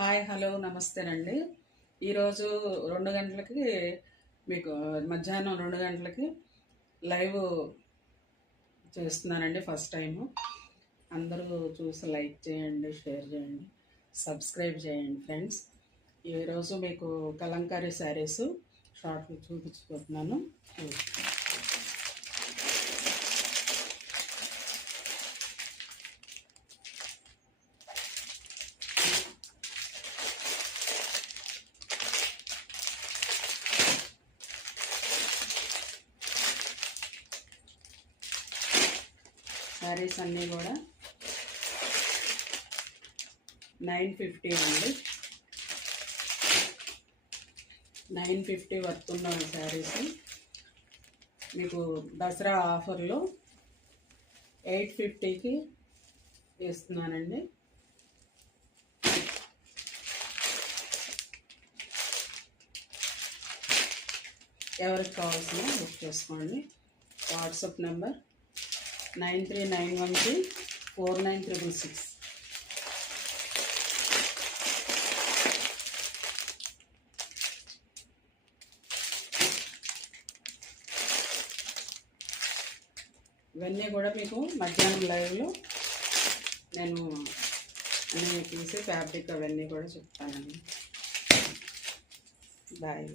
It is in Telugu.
Hi hello నమస్తేనండి. ఈరోజు 2 గంటలకి మీకు మధ్యాహ్నం 2 గంటలకి లైవ్ చేస్తున్నానండి. First time. అందరూ చూసి లైక్ చేయండి, షేర్ చేయండి, సబ్స్క్రైబ్ చేయండి ఫ్రెండ్స్. ఈరోజు మీకు కలంకారీ శారీస్ షార్ట్ చూపించుకుంటున్నాను. శారీస్ అన్నీ కూడా 950 అండి. 950 వర్తున్న శారీస్ మీకు దసరా ఆఫర్లో 850కి ఇస్తున్నానండి. ఎవరికి కావాల్సిన బుక్ చేసుకోండి. WhatsApp number 9391349666. ఇవన్నీ కూడా మీకు మధ్యాహ్నం లైవ్లో నేను అన్నీ తీసి ఫ్యాబ్రిక్ అవన్నీ కూడా చెప్తానండి. బాయ్.